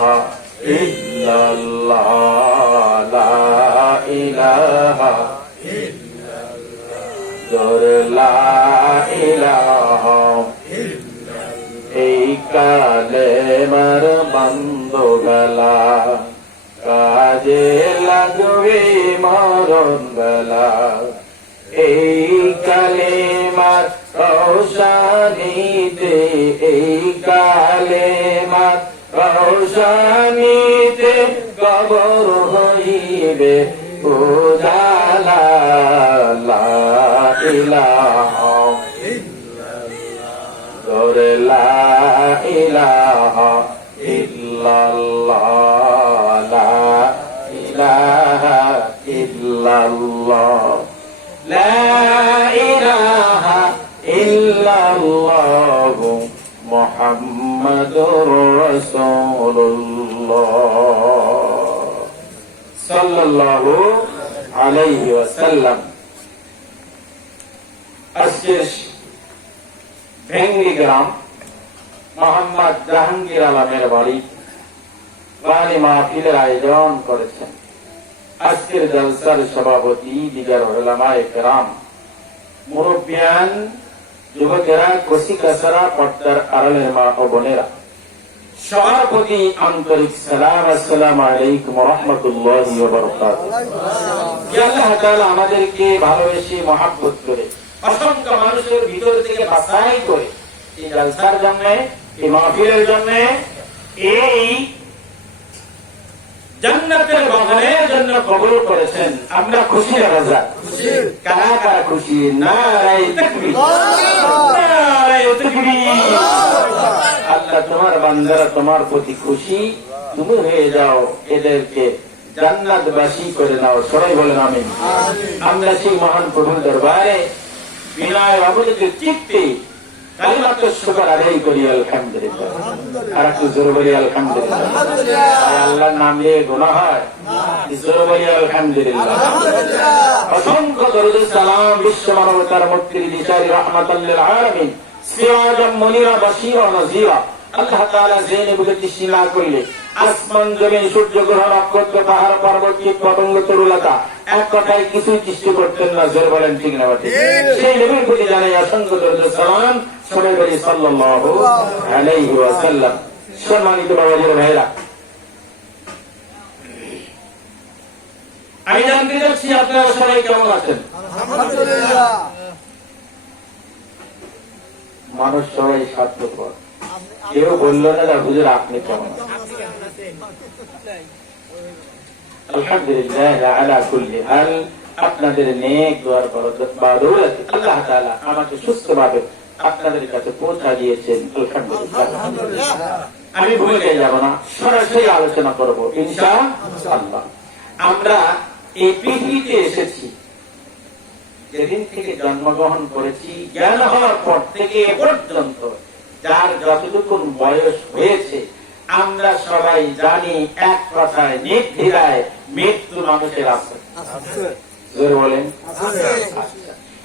ইলাহা ইল্লাল্লাহ লা ইলাহা লা ইলাহা এই কালেমার বন্দোগলা কাজে লাগবে মরণ বেলা এই কালেমার রওশানীতে এই কালেমার রওশানীতে কবর হইবে উজালা লা ইলাহা লা ইলাহা ইল্লাল্লাহ লা ইলাহা ইল্লাল্লাহ লা ইলাহা ইল্লাল্লাহ মুহাম্মাদুর রাসূলুল্লাহ সাল্লাল্লাহু আলাইহি ওয়াসাল্লাম। আজকে ভেঙ্গি গ্রাম মোহাম্মদ জাহাঙ্গীর আলমের বাড়ি বাণী মাহফিলের আয়োজন করেছেন। আজকের জলসার সভাপতি দিগার উলামায়ে কেরাম, মুরব্বিয়ান, যুবকেরা, কচিকাচারা, পর্দার আড়ালের মা ও বোনেরা, সবার প্রতি আন্তরিক সালাম, আসসালামু আলাইকুম ওয়া রাহমাতুল্লাহি ওয়া বারাকাতুহু। আল্লাহ তাআলা আমাদেরকে ভালোবেসে মহব্বত করে অসংখ্য মানুষের ভিতর থেকে বাছাই করে এই জলসার জন্য, এই মাহফিলের জন্য, এই জান্নাতের বাগানের জন্য কবুল করেছেন। আমরা খুশি না রাজা? কারা কারা খুশি? নারায়ে তাকবীর, নারায়ে তাকবীর। আল্লাহ তোমার বান্দারা তোমার প্রতি খুশি, তুমি হয়ে যাও, এদেরকে জান্নাতবাসী করে নাও। সবাই বলেন আমিন। আমরা সেই মহান প্রভুর দরবারে বিনয় অবনত চিত্তে কালিমাত শুকর আদায় করি, আলহামদুলিল্লাহ। আর একটু জোরে বলি আলহামদুলিল্লাহ। আল্লাহর নাম নিয়ে গুনাহ হয়? জোরে বলি আলহামদুলিল্লাহ। অসংখ্য দরুদ সালাম বিশ্ব মানবতার মুক্তির দিশারি রাহমাতাল লিল আলামিন, সিরাজাম মুনিরা বাশীরা নাযীরা। আল্লাহ তাআলা যে নবীকে সৃষ্টি না করলে আসমান জমিন সূর্য গ্রহ নক্ষত্র পাহাড় পর্বত কীট পতঙ্গ তরুলতা এক কথায় কিছুই সৃষ্টি করতেন না। জোরে বলেন ঠিক না? সেই নবীর প্রতি জানাই অসংখ্য দরুদ সালাম। সবাই বলি সাল্লাল্লাহু আলাইহি ওয়াসাল্লাম। সম্মানিত বাবাজির ভাইরা, আমি জানতে চাচ্ছি আপনারা সবাই কেমন আছেন? আলহামদুলিল্লাহ। মানুষ সবাই স্বার্থপর, কেউ বলল না হুজুর আপনি কেমন আছেন? আলহামদুলিল্লাহ আলা কুল্লি হাল। আপনাদের নেক দোয়ার বরকত বা দৌলতে আল্লাহ তাআলা আমাকে সুস্থভাবে আপনাদের কাছে পৌঁছা দিয়েছেন। আলহামদুলিল্লাহ। আমি ভুলে যাব না, সরাসরি আলোচনা করব ইনশাআল্লাহ। আমরা এই পৃথিবীতে এসেছি, যেদিন থেকে জন্মগ্রহণ করেছি, জ্ঞান হওয়ার পর থেকে এ পর্যন্ত যার যতটুকু বয়স হয়েছে, আমরা সবাই জানি এক কথায় নির্দ্বিধায় মৃত্যু মানুষের আছে। জোরে বলেন।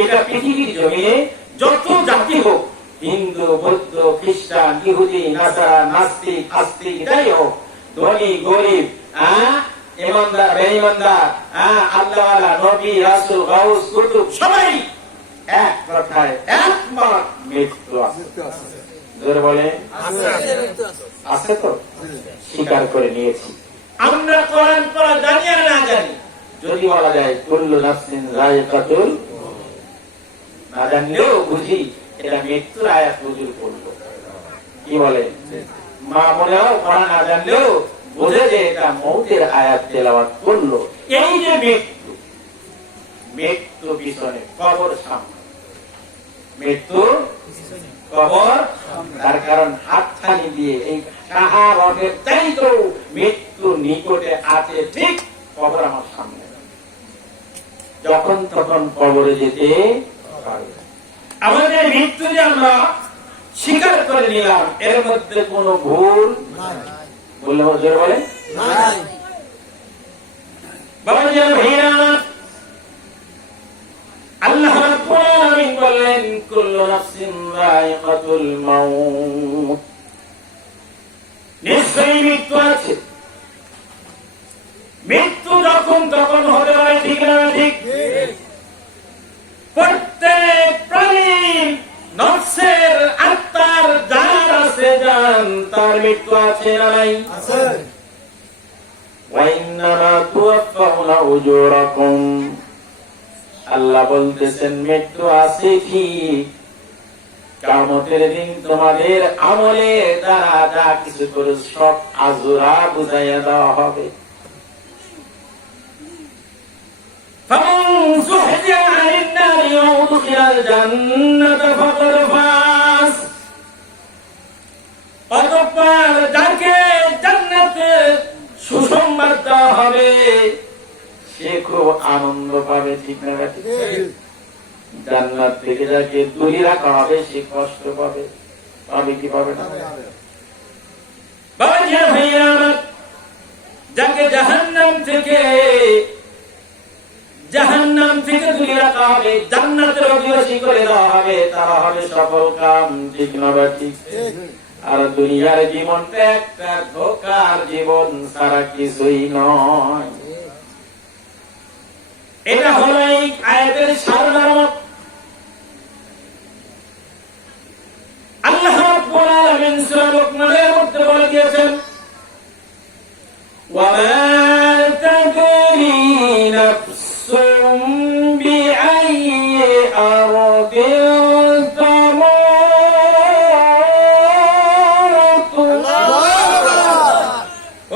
এটা পৃথিবীর জমিনে যত জাতি হোক, হিন্দু, বৌদ্ধ, খ্রিস্টান, ইহুদি, নাসারা, নাস্তিক, আস্তিক, যাই হোক, ধনী গরিব, ইমানদার বেঈমানদার, আল্লাহওয়ালা, নবী, রাসূল, গাউস, কুতুব, সবাই এক কথায় একমত মৃত্যু আছে। জোরে বলে আছে তো? স্বীকার করে নিয়েছি। আমরা কোরআন পড়া জানি আর না জানি, যদি বলা যায় কুল্লু নাফসিন যায়িকাতুল, না জানলেও বুঝি এটা মৃত্যুর আয়াত হুজুর পড়লো। কি বলে? মা মনেও পড়া না জানলেও বোঝে যে এটা মৌতের আয়াত তেলাওয়াত করলো। এই যে মৃত্যু, মৃত্যু পিছনে, কবর সামনে, মৃত্যু কবর। তার কারণ হাতছানি দিয়ে এই শাহারতের চাইতেও মৃত্যু নিকটে আছে, ঠিক কবর আমার সামনে। যখন তখন কবরে যেতে পারবে। আমাদের মৃত্যু যে আমরা স্বীকার করে নিলাম, এর মধ্যে কোনো ভুল বললে জোরে বলে বাবাজি ভাইরা। আল্লাহ রাব্বুল আলামিন বললেন কুল্লু নাফসিন যায়িকাতুল মাউত। নিশ্চয়ই মৃত্যু আছে। মৃত্যু যখন তখন হতে পারে, ঠিক না ঠিক? প্রত্যেক প্রাণীর নফসের আত্মার যার আছে জান, তার মৃত্যু আছে না নাই? আল্লাহ বলতেছেন মৃত্যু আছে ঠিক, কিয়ামতের দিন তোমাদের আমলে দ্বারা যা কিছু করে সব আজুরা বুঝাইয়া দেওয়া হবে। অতঃপর যাকে জান্নাতে সুসংবাদ দেওয়া হবে সে খুব আনন্দ পাবে, ঠিক না? জান্নাত থেকে যাকে দূরে রাখা হবে সে কষ্ট পাবে, পাবে কি পাবে না? যাকে জাহান্নাম থেকে দূরে রাখা হবে, জান্নাতের অধিবাসী করে দেওয়া হবে, তারা হবে সফল কাম, ঠিক না? ঠিক। আর দুনিয়ার জীবনটা একটা ধোকার জীবন সারা কিছুই নয়। এটা হলো এই আয়াতের সারমর্ম। আল্লাহ রাব্বুল আলামিন সূরা লুকমানের মধ্যে বলে দিয়েছেন, ওয়া মা তাদরি নাফসুম বিআইয়ি আরদিন তামুতু।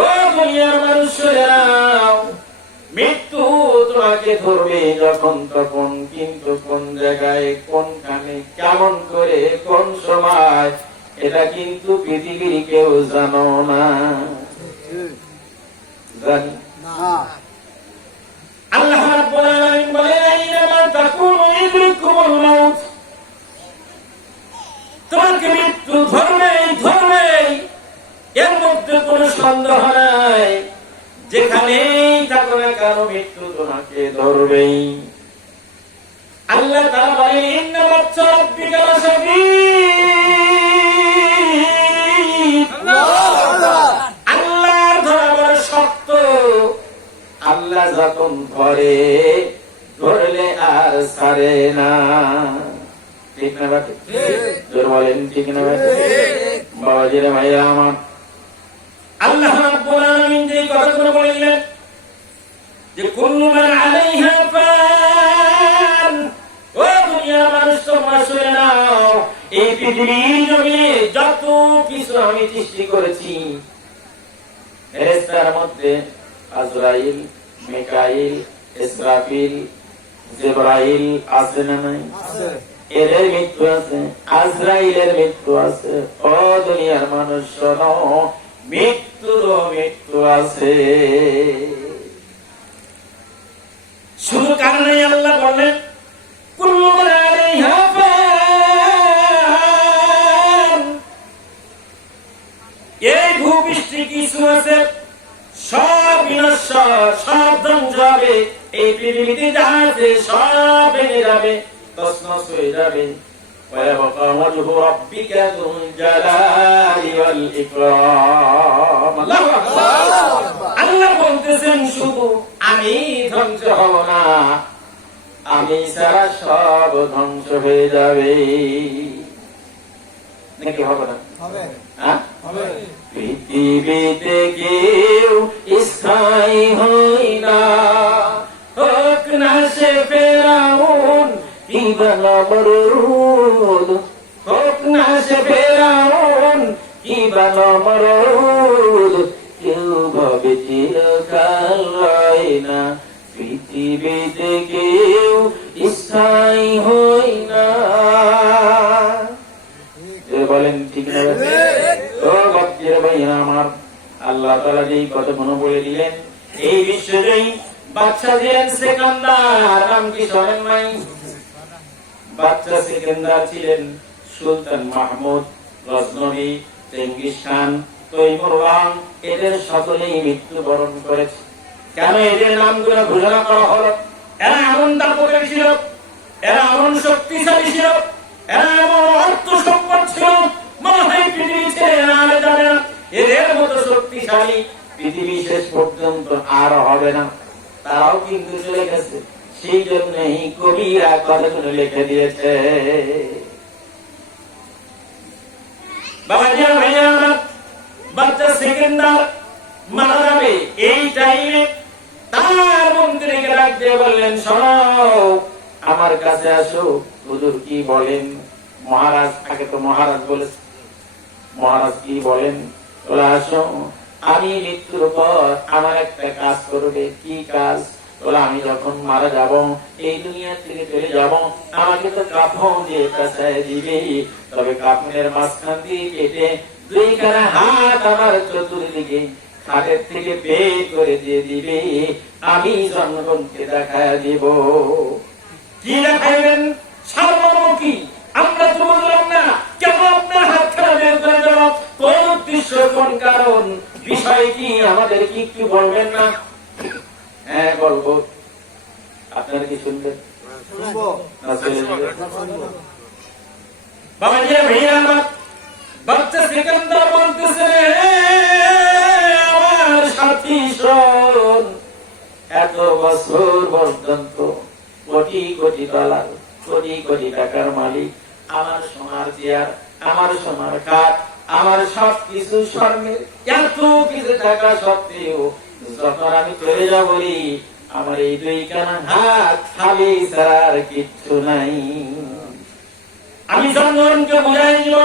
ও দুনিয়ার মানুষেরা, মৃত্যু তোমাকে ধরবে যখন তখন, কিন্তু কোন জায়গায়, কোনখানে, কেমন করে, কোন সময়, এটা কিন্তু পৃথিবীর কেউ জানো না। জানি আল্লাহ রাব্বুল আলামিন বলেন, আইনামা তাকুনু ইদরিকুমুল মাউত। তোমাকে মৃত্যু ধরবেই, এর মধ্যে কোনো সন্দেহ নাই। যেখানেই থাকো না কেন মৃত্যু তোমাকে ধরবেই। আল্লাহ তাআলা বলেন, ইন্না বাতশা রাব্বিকা লাশাদীদ। আল্লাহর ধরা বড় শক্ত। আল্লাহ যখন ধরলে আর ছাড়ে না, ঠিক না? জোর বলেন, ঠিক না? বাবাজিরা, ভাইরা আমার, আল্লাহ রাব্বুল আলামিন যে কথাগুলো বললেন যে কুল্লু মান আলাইহা ফান, ও দুনিয়ার মানুষ তোমরা শুনে নাও, এই পৃথিবীর জমিনে যত কিছু আমি সৃষ্টি করেছি, ফেরেশতার মধ্যে আজরাইল, মিকাইল, ইসরাফিল, জিবরাইল আছে না নাই? এদের মৃত্যু আছে, আজরাইলের মৃত্যু আছে। ও দুনিয়ার মানুষ শোনো, মৃত্যু আছে। শুধু কারণে আল্লাহ বললেন কুল্লু মান আলাইহা ফান, এই ভূপৃষ্ঠে কিছু আছে সব বিনশ্বর, সব ধ্বংস হবে। এই পৃথিবীতে যা আছে সব ভেঙে যাবে, তছনছ হয়ে যাবে। ويبقى وجه ربك ذو الجلال والإكرام। আল্লাহ বলতেছেন শুধু আমি ধ্বংস হব না, আমি সারা সব ধ্বংস হয়ে যাবে। নাকি হবে না? হবে। পৃথিবীতে কেউ স্থায়ী হয় না, হোক না সে ফেরাউন কিংবা নমরুদ, হোক না সে ফেরাউন কিংবা নমরুদ, কেউ ভাবে চিরকাল হয় না, পৃথিবীতে কেউ স্থায়ী হয় না। বলেন, ঠিক না? ও বাচ্চারা, ভাইয়া আমার, আল্লাহ তাআলা যেই কথাগুলো বলে দিলেন, এই বিশ্বজয়ী বাদশা ছিলেন সেকেন্দার। নাম কি শোনেন নাই? বাচ্চা সেকেন্দার ছিলেন সুলতান মাহমুদ, গজনবী, চেঙ্গিস খান, তৈমুর রং। এদের সকলেই মৃত্যুবরণ করেছে। কেন এদের নামগুলো ঘোষণা করা হলো? এরা এমন দাপটের ছিল, এরা এমন শক্তিশালী ছিল, এরা এমন অর্থ সম্পদ ছিল, মনে হয় পৃথিবী ছেড়ে না যাবে না। এদের শক্তিশালী পৃথিবী শেষ পর্যন্ত আর হবে না, তারাও কিন্তু চলে গেছে। সেই জন্যই কবিরা কথাগুলো লিখে দিয়েছে। বাবাজি ভাইয়া আমার, বাচ্চা সেকেন্ডার মারা যাবে এই টাইমে তার মন্ত্রীকে ডাক দিয়ে বললেন, শোনো আমার কাছে আসো, হুজুর কি বলেন? মহারাজ, আগে তো মহারাজ বলেছে, মহারাজ কি বলেন? বলে আসো, আমি মৃত্যুর পর আমার একটা কাজ করবে। কি কাজ? বলে আমি যখন মারা যাব, এই দুনিয়া থেকে চলে যাব, আমাকে তো কাফন দিয়ে কাছায় দিবে, তবে কাফনের মাঝখান দিয়ে কেটে দুইখানা হাত আমার চতুর্দিকে হাতের থেকে বের করে দিয়ে দিবে, আমি জনগণকে দেখায় দিব। কি দেখাইবেন? সার্বমুখী। আমরা তো বুঝলাম না কেন আপনার হাত খারাপ বের করে দেব, কোন উদ্দেশ্য, কোন কারণ, বিষয় কি আমাদের কি একটু বলবেন না? হ্যাঁ বলবো। আপনারা কি শুনবেন? বাবাজি ভাইয়া আমার, বাচ্চা সিকান্দার বলতেছে, আমার সাথী শোন, এত বছর পর্যন্ত কোটি কোটি ডলার, কোটি কোটি টাকার মালিক, আমার সোনার চেয়ার, আমার সোনার খাট, আমার সব কিছু স্বর্ণের, এত কিছু টাকা সত্ত্বেও যখন আমি চলে যাবো, আমার এই দুইখানা হাত খালি ছাড়ার কিচ্ছু নাই। আমি জনগণকে বুঝাই দিব,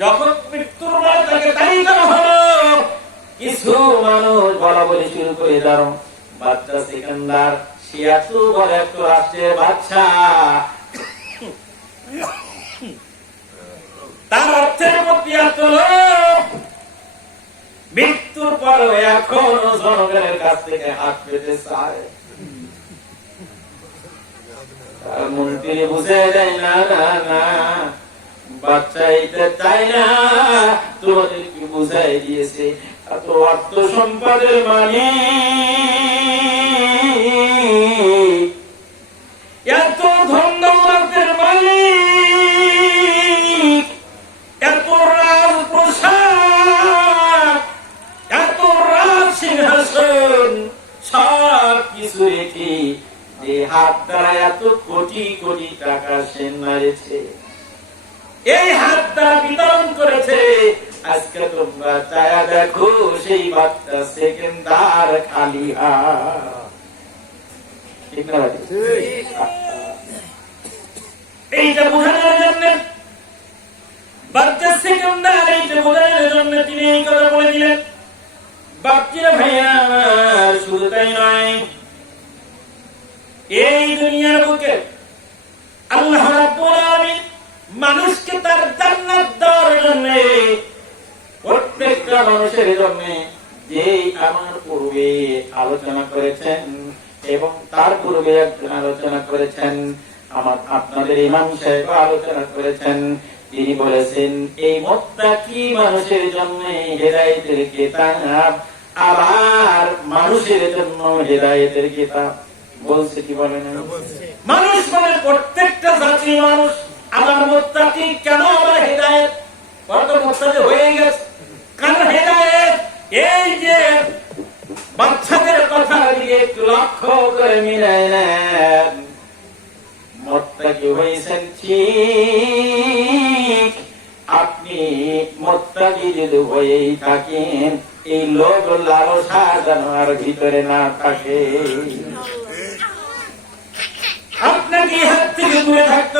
যখন মৃত্যুর পর তাকে তালিকা হলো, কিছু মানুষ বলা বলি শুরু করে দাঁড়ো, বাচ্চা সিকান্দার সে এত বড় একটা রাষ্ট্রের বাচ্চা, তার অর্থের প্রতি এত লোভ, মৃত্যুর পরও এখনো জনগণের কাছ থেকে হাত পেতে চায়। মন্ত্রী বুঝে দেয় না, না না বাচ্চা এটা চাই না, তোমাদেরকে বুঝাই দিয়েছে, এত অর্থ সম্পদের মালিক, এত ধন্যবাদের মালিক, এত রাজপ্রসাদ, এত রাজ সিংহাসন, সব কিছু রেখে যে হাত দ্বারা এত কোটি কোটি টাকা সে মারেছে, এই হাত দ্বারা বিতরণ করেছে, আজকে তোমরা চায়া দেখো সেই বাচ্চা সেকেন্ডার খালি হাত। এইটা বোঝানোর জন্য, বাচ্চা সেকেন্ডার এইটা বোঝানোর জন্য তিনি এই কথা বলে দিলেন। বাচ্চারা ভাইয়া শুধু তাই নয়, এই দুনিয়ার বুকে আল্লাহ রাব্বুল আলামিন মানুষকে তার জান্নাত দেওয়ার জন্য, প্রত্যেকটা মানুষের জন্য যে আমার পূর্বে আলোচনা করেছেন এবং তার পূর্বে একজন আলোচনা করেছেন, আমার আপনাদের ইমাম সাহেব আলোচনা করেছেন, তিনি বলেছেন এই মুত্তাকি মানুষের জন্য হেদায়েতের কিতাব, আবার মানুষের জন্য হেদায়েতের কিতাব বলছে। কি বলে না? মানুষ মানে প্রত্যেকটা জাতি মানুষ, আবার মুত্তাকি কেন, আবার হেদায়েত, কত মুত্তাকি হয়ে গেছে, কারণ হেদায়েত এই যে বাচ্চাদের কথা দিয়ে একটু লক্ষ্য করে মিলাই নেন, মুত্তাকি হয়েছেন ঠিক, আপনি মুত্তাকি যদি হয়েই থাকেন, এই লোভ লালসা যেন আর ভিতরে না থাকে, আপনাকে হাত থেকে দূরে থাকতে